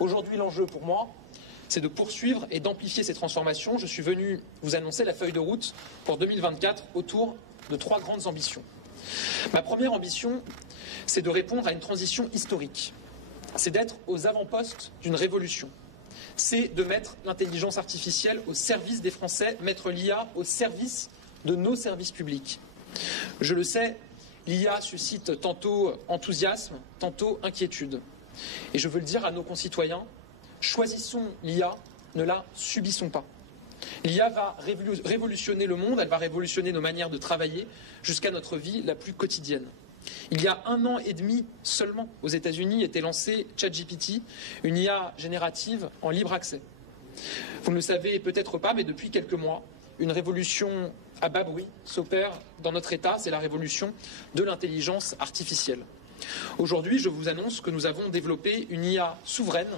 Aujourd'hui, l'enjeu pour moi, c'est de poursuivre et d'amplifier ces transformations. Je suis venu vous annoncer la feuille de route pour 2024 autour de 3 grandes ambitions. Ma première ambition, c'est de répondre à une transition historique. C'est d'être aux avant-postes d'une révolution. C'est de mettre l'intelligence artificielle au service des Français, mettre l'IA au service de nos services publics. Je le sais, l'IA suscite tantôt enthousiasme, tantôt inquiétude. Et je veux le dire à nos concitoyens, choisissons l'IA, ne la subissons pas. L'IA va révolutionner le monde, elle va révolutionner nos manières de travailler jusqu'à notre vie la plus quotidienne. Il y a 1 an et demi seulement, aux États-Unis, était lancé ChatGPT, une IA générative en libre accès. Vous ne le savez peut-être pas, mais depuis quelques mois, une révolution à bas bruit s'opère dans notre État, c'est la révolution de l'intelligence artificielle. Aujourd'hui, je vous annonce que nous avons développé une IA souveraine,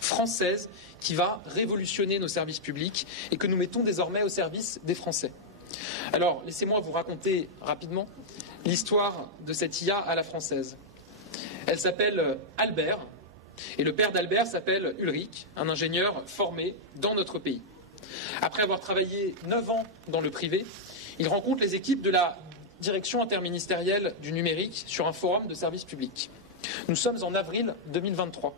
française, qui va révolutionner nos services publics et que nous mettons désormais au service des Français. Alors, laissez-moi vous raconter rapidement l'histoire de cette IA à la française. Elle s'appelle Albert, et le père d'Albert s'appelle Ulrich, un ingénieur formé dans notre pays. Après avoir travaillé 9 ans dans le privé, il rencontre les équipes de la direction interministérielle du numérique sur un forum de services publics. Nous sommes en avril 2023.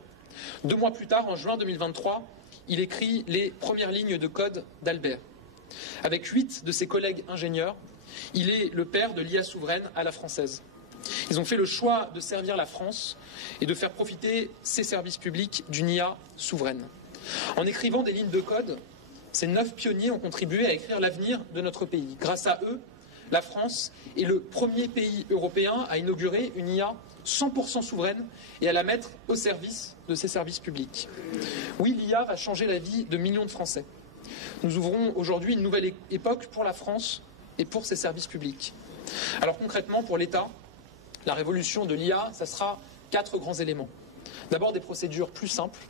2 mois plus tard, en juin 2023, il écrit les premières lignes de code d'Albert. Avec 8 de ses collègues ingénieurs, il est le père de l'IA souveraine à la française. Ils ont fait le choix de servir la France et de faire profiter ses services publics d'une IA souveraine. En écrivant des lignes de code, ces 9 pionniers ont contribué à écrire l'avenir de notre pays. Grâce à eux, la France est le premier pays européen à inaugurer une IA 100% souveraine et à la mettre au service de ses services publics. Oui, l'IA va changer la vie de millions de Français. Nous ouvrons aujourd'hui une nouvelle époque pour la France et pour ses services publics. Alors concrètement, pour l'État, la révolution de l'IA, ça sera 4 grands éléments. D'abord des procédures plus simples,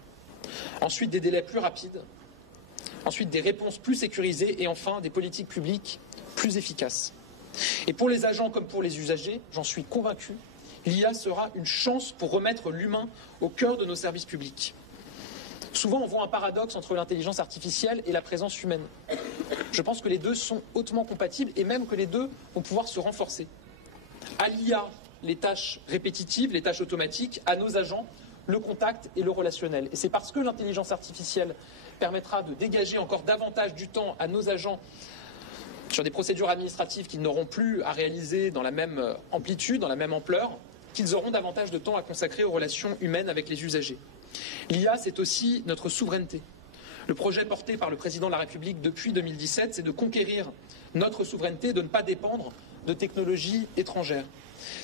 ensuite des délais plus rapides, ensuite des réponses plus sécurisées et enfin des politiques publiques plus efficaces. Et pour les agents comme pour les usagers, j'en suis convaincu, l'IA sera une chance pour remettre l'humain au cœur de nos services publics. Souvent, on voit un paradoxe entre l'intelligence artificielle et la présence humaine. Je pense que les deux sont hautement compatibles et même que les deux vont pouvoir se renforcer. À l'IA, les tâches répétitives, les tâches automatiques, à nos agents, le contact et le relationnel. Et c'est parce que l'intelligence artificielle permettra de dégager encore davantage du temps à nos agents sur des procédures administratives qu'ils n'auront plus à réaliser dans la même amplitude, dans la même ampleur, qu'ils auront davantage de temps à consacrer aux relations humaines avec les usagers. L'IA, c'est aussi notre souveraineté. Le projet porté par le président de la République depuis 2017, c'est de conquérir notre souveraineté, de ne pas dépendre de technologies étrangères.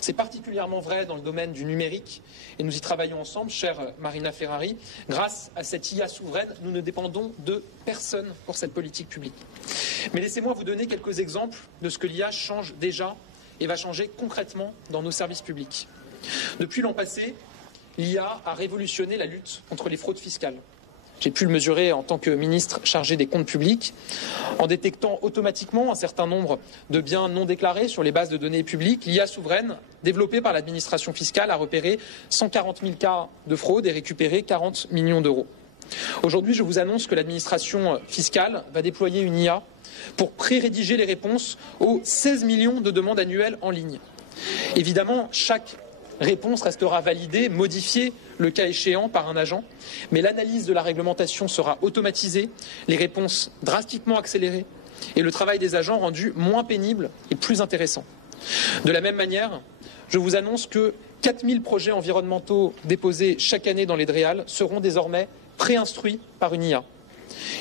C'est particulièrement vrai dans le domaine du numérique et nous y travaillons ensemble, chère Marina Ferrari. Grâce à cette IA souveraine, nous ne dépendons de personne pour cette politique publique. Mais laissez-moi vous donner quelques exemples de ce que l'IA change déjà et va changer concrètement dans nos services publics. Depuis l'an passé, l'IA a révolutionné la lutte contre les fraudes fiscales. J'ai pu le mesurer en tant que ministre chargé des comptes publics, en détectant automatiquement un certain nombre de biens non déclarés sur les bases de données publiques. L'IA souveraine, développée par l'administration fiscale, a repéré 140 000 cas de fraude et récupéré 40 millions d'euros. Aujourd'hui, je vous annonce que l'administration fiscale va déployer une IA pour pré-rédiger les réponses aux 16 millions de demandes annuelles en ligne. Évidemment, chaque réponse restera validée, modifiée, le cas échéant, par un agent, mais l'analyse de la réglementation sera automatisée, les réponses drastiquement accélérées et le travail des agents rendu moins pénible et plus intéressant. De la même manière, je vous annonce que 4000 projets environnementaux déposés chaque année dans les DREAL seront désormais préinstruits par une IA.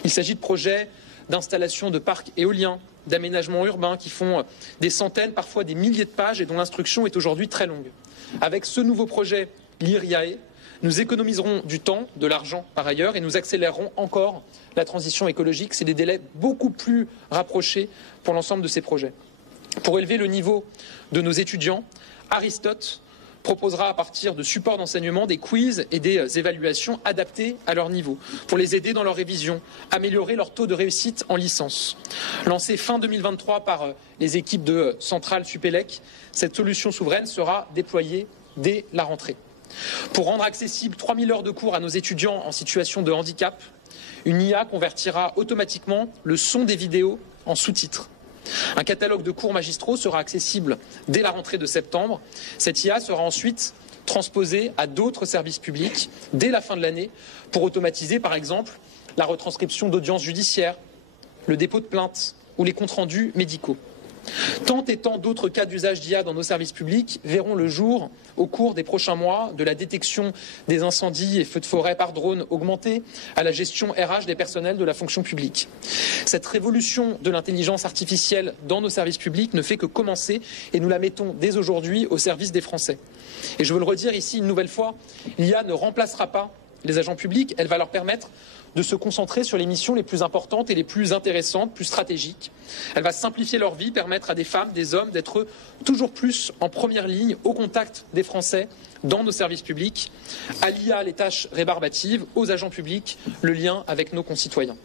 Il s'agit de projets d'installation de parcs éoliens, d'aménagements urbains qui font des centaines, parfois des milliers de pages et dont l'instruction est aujourd'hui très longue. Avec ce nouveau projet LIR-IAE, nous économiserons du temps, de l'argent par ailleurs, et nous accélérerons encore la transition écologique. C'est des délais beaucoup plus rapprochés pour l'ensemble de ces projets. Pour élever le niveau de nos étudiants, Aristote proposera à partir de supports d'enseignement des quiz et des évaluations adaptés à leur niveau, pour les aider dans leur révision, améliorer leur taux de réussite en licence. Lancée fin 2023 par les équipes de Centrale Supélec, cette solution souveraine sera déployée dès la rentrée. Pour rendre accessible 3000 heures de cours à nos étudiants en situation de handicap, une IA convertira automatiquement le son des vidéos en sous-titres. Un catalogue de cours magistraux sera accessible dès la rentrée de septembre. Cette IA sera ensuite transposée à d'autres services publics dès la fin de l'année pour automatiser, par exemple, la retranscription d'audiences judiciaires, le dépôt de plaintes ou les comptes rendus médicaux. Tant et tant d'autres cas d'usage d'IA dans nos services publics verront le jour au cours des prochains mois, de la détection des incendies et feux de forêt par drone augmentés à la gestion RH des personnels de la fonction publique. Cette révolution de l'intelligence artificielle dans nos services publics ne fait que commencer et nous la mettons dès aujourd'hui au service des Français. Et je veux le redire ici une nouvelle fois, l'IA ne remplacera pas les agents publics, elle va leur permettre de se concentrer sur les missions les plus importantes et les plus intéressantes, plus stratégiques. Elle va simplifier leur vie, permettre à des femmes, des hommes d'être toujours plus en première ligne, au contact des Français, dans nos services publics. À l'IA, les tâches rébarbatives, aux agents publics, le lien avec nos concitoyens.